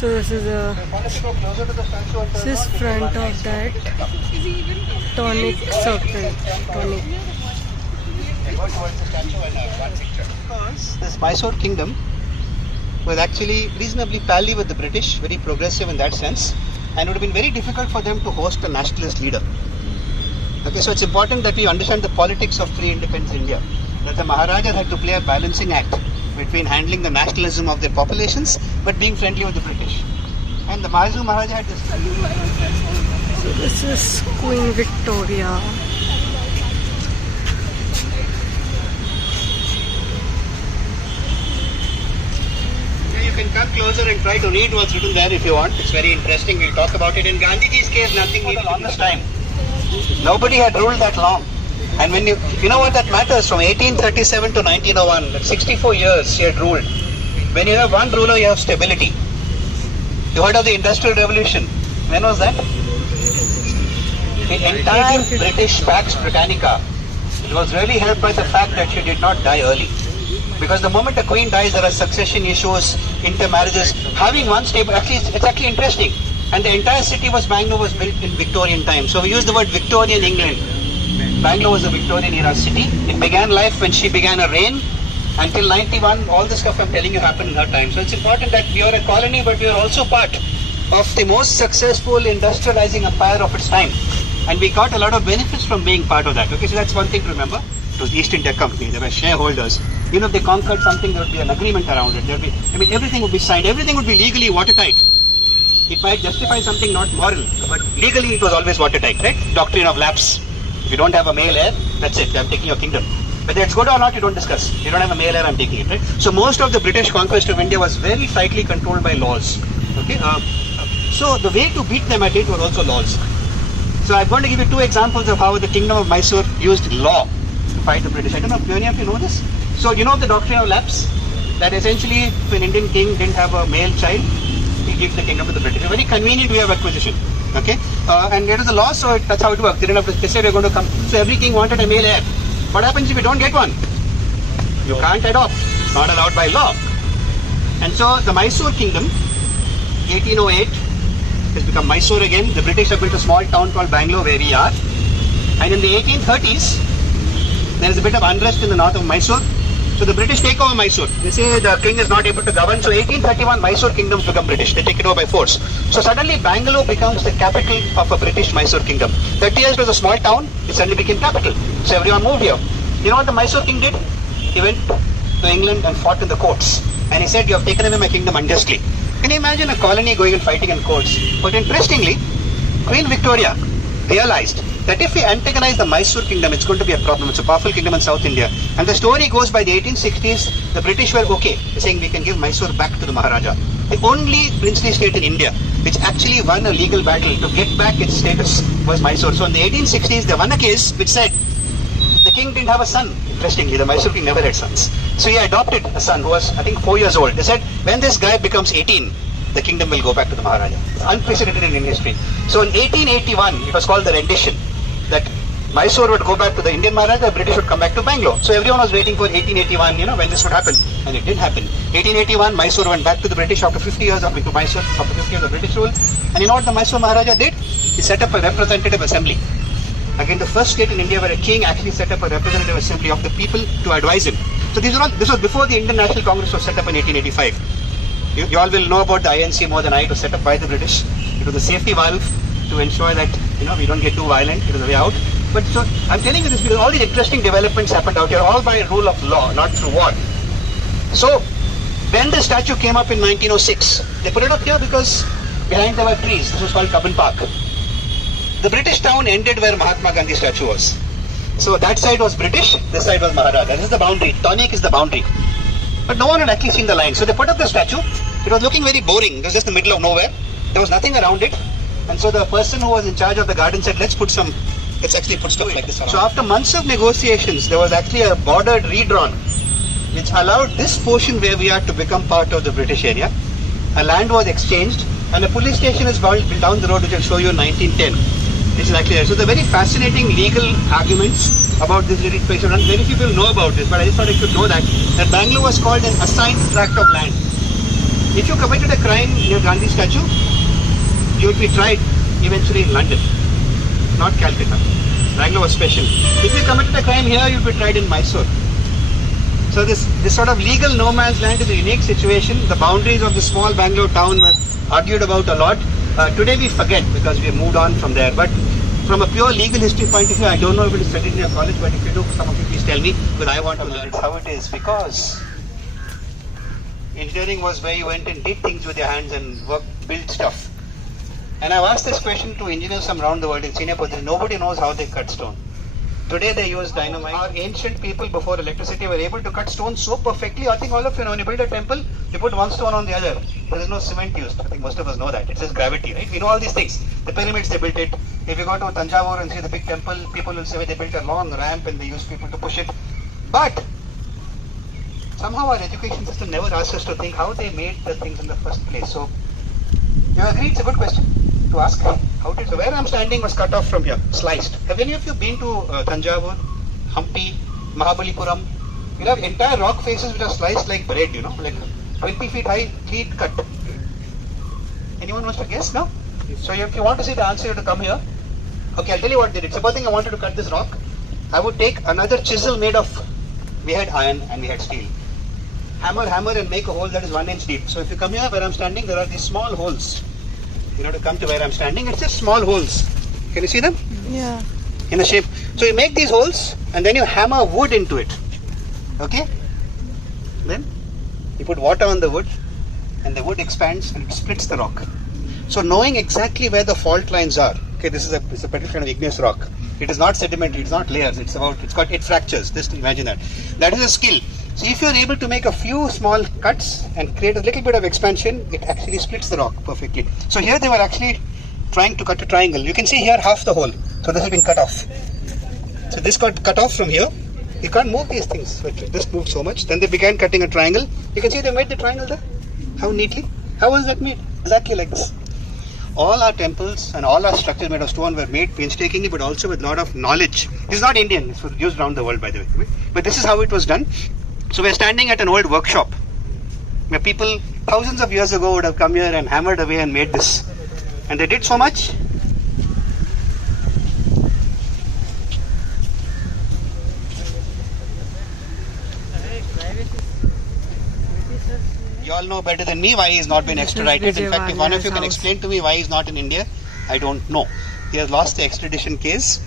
So this is front of that tonic circle. Tonic. This Mysore kingdom was actually reasonably pally with the British, very progressive in that sense, and it would have been very difficult for them to host a nationalist leader. Okay, so it's important that we understand the politics of pre-independence India. That the Maharaja had to play a balancing act between handling the nationalism of their populations but being friendly with the British. And the Mysore Maharaja had this. So this is Queen Victoria. You can come closer and try to read what's written there if you want. It's very interesting. We'll talk about it. In Gandhiji's case, nothing for the longest time. Nobody had ruled that long. And when you know what that matters, from 1837 to 1901, that's 64 years he had ruled. When you have one ruler, you have stability. You heard of the Industrial Revolution? When was that? The entire British Pax Britannica, it was really helped by the fact that she did not die early. Because the moment a queen dies, there are succession issues, intermarriages. Having one stable, it's actually interesting. And the entire city Bangalore was built in Victorian times. So we use the word Victorian England. Bangalore was a Victorian era city. It began life when she began her reign. Until 91, all the stuff I'm telling you happened in her time. So it's important that we are a colony, but we are also part of the most successful industrializing empire of its time. And we got a lot of benefits from being part of that. Okay, so that's one thing to remember. It was the East India Company. There were shareholders. Even if they conquered something, there would be an agreement around it. Everything would be signed. Everything would be legally watertight. It might justify something not moral, but legally it was always watertight, right? Doctrine of lapse. If you don't have a male heir, that's it. I'm taking your kingdom. Whether it's good or not, you don't discuss. You don't have a male heir, I'm taking it, right? So most of the British conquest of India was very tightly controlled by laws. Okay. So the way to beat them at it were also laws. So I'm going to give you two examples of how the Kingdom of Mysore used law to fight the British. I don't know if any of you know this. So you know the doctrine of lapse? That essentially, if an Indian king didn't have a male child, he gives the kingdom to the British. A very convenient way of acquisition. Okay, and it is the law, so that's how it works. They didn't have to say we're going to come. So every king wanted a male heir. What happens if you don't get one? You can't adopt. It's not allowed by law. And so the Mysore kingdom, 1808, has become Mysore again. The British have built a small town called Bangalore where we are. And in the 1830s, there is a bit of unrest in the north of Mysore. So the British take over Mysore. They say the king is not able to govern. So 1831, Mysore kingdoms become British. They take it over by force. So suddenly Bangalore becomes the capital of a British Mysore kingdom. 30 years it was a small town. It suddenly became capital. So everyone moved here. You know what the Mysore king did? He went to England and fought in the courts. And he said, you have taken away my kingdom unjustly. Can you imagine a colony going and fighting in courts? But interestingly, Queen Victoria realized that if we antagonize the Mysore kingdom, it's going to be a problem. It's a powerful kingdom in South India. And the story goes by the 1860s, the British were okay, saying we can give Mysore back to the Maharaja. The only princely state in India which actually won a legal battle to get back its status was Mysore. So in the 1860s, they won a case which said the king didn't have a son. Interestingly, the Mysore king never had sons. So he adopted a son who was, I think, 4 years old. They said, when this guy becomes 18, the kingdom will go back to the Maharaja. It's unprecedented in Indian history. So in 1881, it was called the rendition, that Mysore would go back to the Indian Maharaja, the British would come back to Bangalore. So everyone was waiting for 1881, when this would happen. And it didn't happen. 1881, Mysore went back to the British after 50 years of Mysore, after 50 years of British rule. And you know what the Mysore Maharaja did? He set up a representative assembly. Again, the first state in India where a king actually set up a representative assembly of the people to advise him. So this was before the Indian National Congress was set up in 1885. You all will know about the INC more than I. It was set up by the British. It was a safety valve to ensure that we don't get too violent. It was a way out. But so I'm telling you this because all these interesting developments happened out here, all by rule of law, not through war. So when the statue came up in 1906, they put it up here because behind there were trees. This was called Cubbon Park. The British town ended where Mahatma Gandhi statue was. So that side was British, this side was Maharaja. This is the boundary. Tonic is the boundary. But no one had actually seen the line. So they put up the statue. It was looking very boring. It was just the middle of nowhere. There was nothing around it. And so the person who was in charge of the garden said, let's actually put stuff like this around. So after months of negotiations, there was actually a border redrawn, which allowed this portion where we are to become part of the British area. A land was exchanged and a police station is built down the road, which I'll show you in 1910. This is actually there. So the very fascinating legal arguments about this little space. And very few people know about this, but I just thought I should know that Bangalore was called an assigned tract of land. If you committed a crime near Gandhi statue, you would be tried eventually in London, not Calcutta. Bangalore was special. If you committed a crime here, you would be tried in Mysore. So this sort of legal no man's land is a unique situation. The boundaries of the small Bangalore town were argued about a lot. Today we forget because we have moved on from there. But from a pure legal history point of view, I don't know if it is studied in your college, but if you do, some of you please tell me, because I want to learn how it is. Because engineering was where you went and did things with your hands and built stuff. And I've asked this question to engineers from around the world in senior positions. Nobody knows how they cut stone. Today they use dynamite. Our ancient people before electricity were able to cut stone so perfectly. I think all of you know, when you build a temple, you put one stone on the other. There is no cement used. I think most of us know that. It's just gravity, right? We know all these things. The pyramids, they built it. If you go to Tanjavur and see the big temple, people will say they built a long ramp and they used people to push it. But somehow our education system never asks us to think how they made the things in the first place. So, you agree it's a good question to ask. How did, so where I'm standing was cut off from here, sliced. Have any of you been to Tanjavur, Hampi, Mahabalipuram? You have entire rock faces which are sliced like bread, you know, like 20 feet high, clean cut. Anyone wants to guess? No? So if you want to see the answer, you have to come here. Okay, I'll tell you what they did. Supposing I wanted to cut this rock, I would take another chisel made of, we had iron and we had steel. Hammer and make a hole that is 1 inch deep. So if you come here where I'm standing, there are these small holes. You know, to come to where I'm standing, it's just small holes. Can you see them? Yeah. In the shape. So you make these holes and then you hammer wood into it. Okay? Then you put water on the wood and the wood expands and it splits the rock. So knowing exactly where the fault lines are. Okay, this is a particular kind of igneous rock. It is not sedimentary, it's not layers, it fractures. Just imagine that. That is a skill. So if you are able to make a few small cuts and create a little bit of expansion, it actually splits the rock perfectly. So here they were actually trying to cut a triangle. You can see here half the hole. So this has been cut off. So this got cut off from here. You can't move these things. This moved so much. Then they began cutting a triangle. You can see they made the triangle there. How neatly. How was that made? Exactly like this. All our temples and all our structures made of stone were made painstakingly, but also with a lot of knowledge. This is not Indian. It's used around the world, by the way. But this is how it was done. So we're standing at an old workshop where people thousands of years ago would have come here and hammered away and made this. And they did so much. You all know better than me why he's not been extradited. In fact, if one of you can explain to me why he's not in India, I don't know. He has lost the extradition case.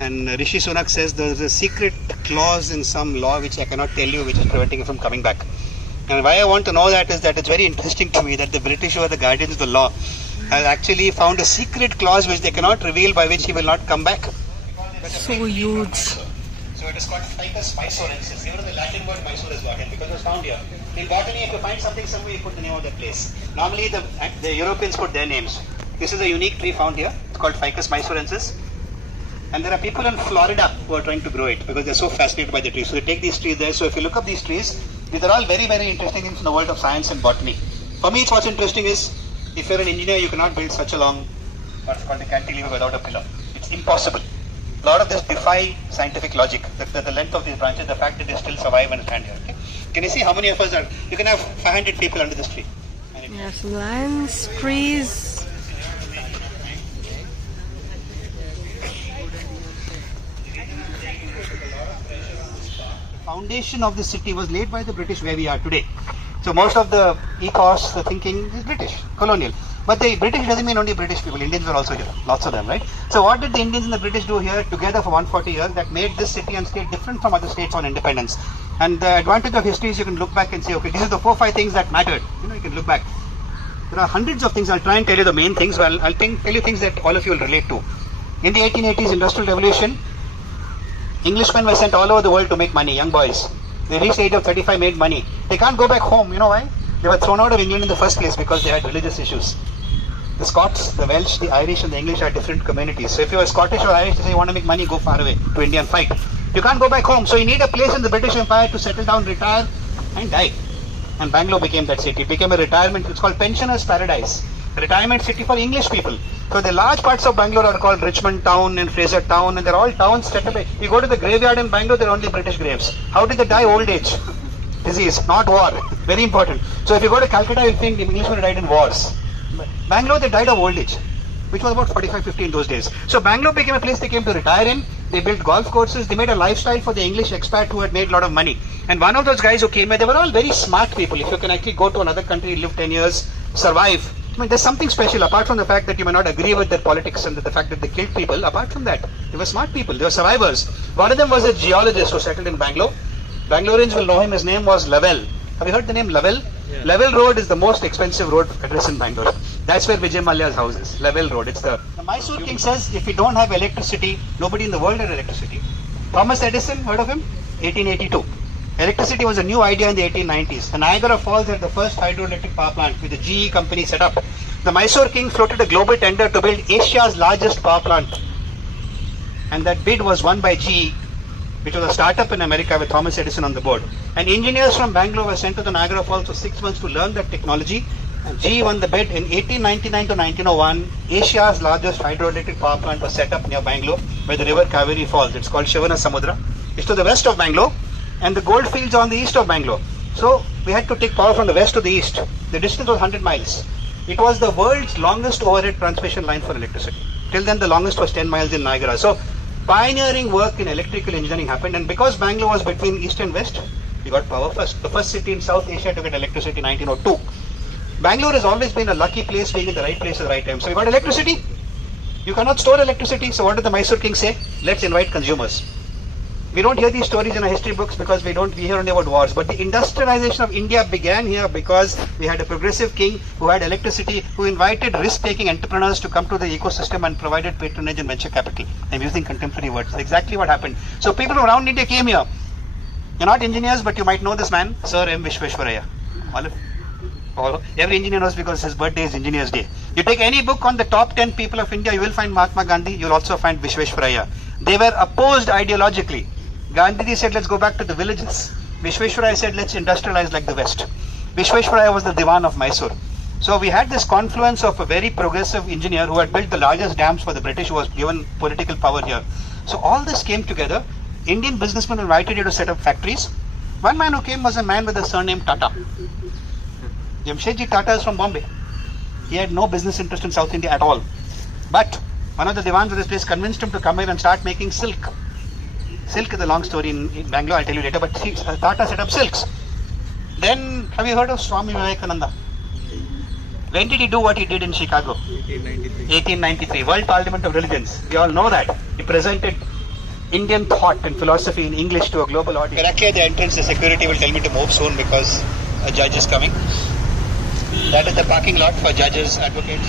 And Rishi Sunak says there is a secret clause in some law which I cannot tell you, which is preventing him from coming back. And why I want to know that is that it's very interesting to me that the British, who are the guardians of the law, have actually found a secret clause which they cannot reveal, by which he will not come back. So huge. So it is called Ficus mysorensis. Even the Latin word Mysore is gotten because it was found here. In botany, if you find something somewhere, you put the name of that place. Normally, the Europeans put their names. This is a unique tree found here. It's called Ficus mysorensis. And there are people in Florida who are trying to grow it because they're so fascinated by the trees. So they take these trees there. So if you look up these trees, these are all very, very interesting things in the world of science and botany. For me, what's interesting is, if you're an engineer, you cannot build such a long, what's called a cantilever without a pillar. It's impossible. A lot of this defy scientific logic. The length of these branches, the fact that they still survive and stand here. Okay? Can you see how many of us are? You can have 500 people under this tree. Yes, lands, trees. Foundation of the city was laid by the British where we are today. So most of the ethos, the thinking is British, colonial. But the British doesn't mean only British people. Indians were also here, lots of them, right? So what did the Indians and the British do here together for 140 years that made this city and state different from other states on independence? And the advantage of history is you can look back and say, okay, these are the 4-5 things that mattered. You know, you can look back. There are hundreds of things. I'll try and tell you the main things. Well, I'll tell you things that all of you will relate to. In the 1880s Industrial Revolution, Englishmen were sent all over the world to make money, young boys. They reached the age of 35, made money. They can't go back home. You know why? They were thrown out of England in the first place because they had religious issues. The Scots, the Welsh, the Irish and the English are different communities. So if you are Scottish or Irish, they say you want to make money, go far away to India and fight. You can't go back home. So you need a place in the British Empire to settle down, retire and die. And Bangalore became that city. It became a retirement, it's called pensioners' paradise. Retirement city for English people. So the large parts of Bangalore are called Richmond Town and Fraser Town, and they're all towns set up. You go to the graveyard in Bangalore, they're only British graves. How did they die? Old age. disease, not war. Very important. So if you go to Calcutta, you'll think the Englishmen died in wars. Bangalore, they died of old age, which was about 45, 50 in those days. So Bangalore became a place they came to retire in. They built golf courses. They made a lifestyle for the English expat who had made a lot of money. And one of those guys who came here, they were all very smart people. If you can actually go to another country, live 10 years, survive. I mean, there's something special apart from the fact that you may not agree with their politics and the fact that they killed people. Apart from that, they were smart people. They were survivors. One of them was a geologist who settled in Bangalore. Bangaloreans will know him. His name was Lavelle. Have you heard the name Lavelle? Yeah. Lavelle Road is the most expensive road address in Bangalore. That's where Vijay MALYA'S house is. Lavelle Road. It's the Mysore King says if we don't have electricity, nobody in the world had electricity. Thomas Edison, heard of him? 1882. Electricity was a new idea in the 1890s. The Niagara Falls had the first hydroelectric power plant with the GE company set up. The Mysore King floated a global tender to build Asia's largest power plant. And that bid was won by GE, which was a startup in America with Thomas Edison on the board. And engineers from Bangalore were sent to the Niagara Falls for 6 months to learn that technology. And GE won the bid in 1899 to 1901. Asia's largest hydroelectric power plant was set up near Bangalore, where the river Kaveri falls. It's called Shivana Samudra. It's to the west of Bangalore, and the gold fields are on the east of Bangalore. So we had to take power from the west to the east. The distance was 100 miles. It was the world's longest overhead transmission line for electricity. Till then, the longest was 10 miles in Niagara. So pioneering work in electrical engineering happened, and because Bangalore was between east and west, we got power first. The first city in South Asia to get electricity in 1902. Bangalore has always been a lucky place, being in the right place at the right time. So we got electricity. You cannot store electricity. So what did the Mysore King say? Let's invite consumers. We don't hear these stories in our history books because we hear only about wars. But the industrialization of India began here because we had a progressive king who had electricity, who invited risk-taking entrepreneurs to come to the ecosystem and provided patronage and venture capital. I'm using contemporary words. That's exactly what happened. So people from around India came here. You're not engineers, but you might know this man, Sir M. Vishweshwaraya. Every engineer knows because his birthday is Engineer's Day. You take any book on the top 10 people of India, you will find Mahatma Gandhi, you'll also find Vishweshwaraya. They were opposed ideologically. Gandhiji said, let's go back to the villages. Vishweshwaraya said, let's industrialize like the West. Vishweshwaraya was the Diwan of Mysore. So we had this confluence of a very progressive engineer who had built the largest dams for the British, who was given political power here. So all this came together. Indian businessmen invited you to set up factories. One man who came was a man with the surname Tata. Jamshedji Tata is from Bombay. He had no business interest in South India at all. But one of the Diwans of this place convinced him to come here and start making silk. Silk is a long story in Bangalore, I'll tell you later, but Tata set up silks. Then, have you heard of Swami Vivekananda? When did he do what he did in Chicago? 1893. World Parliament of Religions. We all know that. He presented Indian thought and philosophy in English to a global audience. Correctly at the entrance, the security will tell me to move soon because a judge is coming. That is the parking lot for judges, advocates.